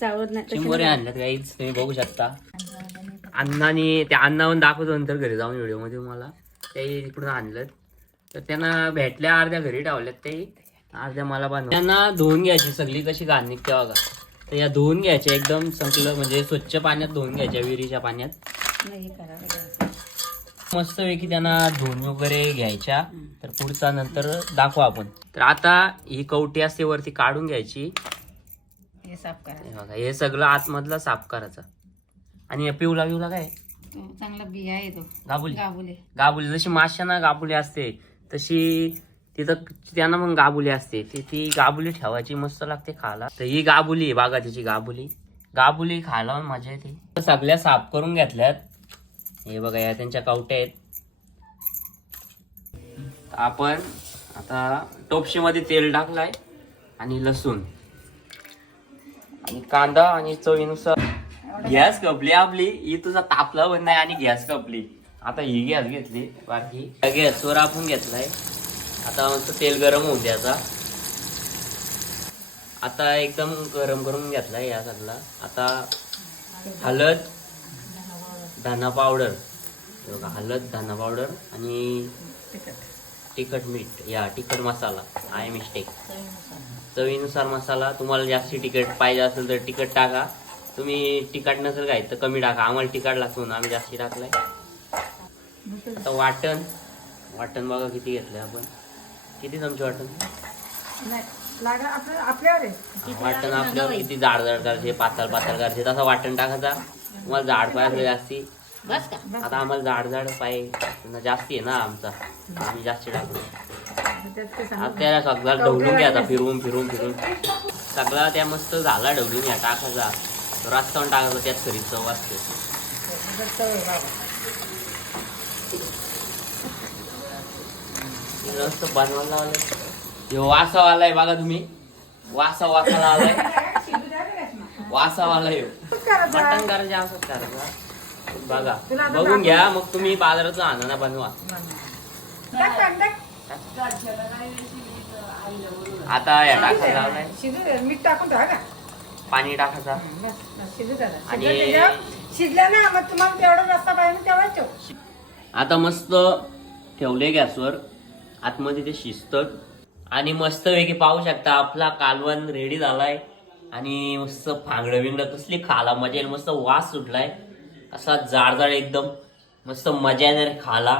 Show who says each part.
Speaker 1: चावत नाही तशी
Speaker 2: चिंबोरे
Speaker 1: नाही.
Speaker 2: आणल्यात काहीच तुम्ही बघू शकता. अण्णाने त्या अण्णाहून दाखवतो नंतर घरी जाऊन व्हिडिओमध्ये मला ते तिकडून आणलं तर त्यांना भेटल्या अर्ध्या घरी ठेवल्यात ते. अर्ध्या मला बनव त्यांना धुवून घ्यायची सगळी कशी घाण निघते बघा. तर या धुवून घ्यायच्या एकदम संकलं म्हणजे स्वच्छ पाण्यात धुवून घ्यायच्या विहिरीच्या पाण्यात. मस्त पैकी त्यांना धुवून वगैरे घ्यायच्या. तर पुढचा नंतर दाखवू आपण. तर आता ही कवटी असते वरती काढून घ्यायची.
Speaker 1: हे साफ करा.
Speaker 2: हे बघा हे सगळं आतमधला साफ करायचा. आणि या पिवला पिवला काय?
Speaker 1: तो चांगला बिया आहे तो.
Speaker 2: गाबुली.
Speaker 1: गाबुले.
Speaker 2: गाबुली जशी माशांना गाबुली असते तशी तिथं त्यांना मग गाबुली असते. ती ती गाबुली ठेवायची मस्त लागते खायला. तर ही गाबुली आहे बघा तिची गाबुली. गाबुली खायला पण मजा येते. सगळ्या साफ करून घेतल्यात. हे बघा या त्यांच्या कावट्या आहेत. तर आपण आता टोपशीमध्ये तेल टाकलाय आणि लसूण. आणि कांदा आणि चवीनुसार. गॅस कपली आपली. ही तुझा तापला पण नाही आणि गॅस कपली आता ही गॅस घेतली. बाकी गॅसवर आपण घेतलाय. आता मस्त तेल गरम होऊ द्यायचा. आता एकदम गरम करून घेतलाय या सगळा. आता हळद धना पावडर. हळद धना पावडर आणि तिखट मीठ या तिखट मसाला आय मिस्टेक चवीनुसार मसाला तुम्हाला जास्ती तिखट पाहिजे असेल तर तिखट टाका. तुम्ही तिखट नसेल काय तर कमी टाका. आम्हाला तिखट लागतो म्हणून आम्ही जास्ती टाकलाय. आता वाटण. वाटण बघा किती घेतलंय आपण. किती चमचे वाटण? वाटण आपल्यावर किती जाड जाड करायचे पातळ पातळ करायचे. तसं वाटण टाकायचा. तुम्हाला जाड पाहिजे जास्ती.
Speaker 1: बस का?
Speaker 2: आता आम्हाला जाड जाड पाहिजे जास्ती आहे ना आमचा. आम्ही जास्ती टाकलो त्याला सगळा ढवलून घ्या आता फिरवून फिरवून फिरवून सगळा त्या मस्त झाला ढवलून घ्या टाकायचा. रस्त्यावर टाकायचा त्यात खरी चव असते. मस्त बनवायला लावलं ह्यो वासावाला आहे बघा तुम्ही. वासा वासाला आलाय वासावाला ह्यो मटण करायचे असंच करायचं बघा. बघून घ्या मग तुम्ही बाजाराचं आणा बनवा. आता या टाकायला लावलाय
Speaker 1: मीठ टाकून ठेवा का?
Speaker 2: पाणी टाकायचा.
Speaker 1: शिजू
Speaker 2: आणि-
Speaker 1: शिजलं त्याच्यावर शिजलं ना मग तुम्हाला तेवढा रस्ता पाहिजे तेवढा ठेव.
Speaker 2: आता मस्त ठेवले गॅसवर. आतमध्ये ते शिजतं. आणि मस्त पैकी पाहू शकता आपला कालवण रेडी झालाय. आणि मस्त फांगडं बिंगडं कसली खाला मजा येईल. मस्त वास सुटलाय. असा जाड जाड एकदम मस्त मजा येणार खाला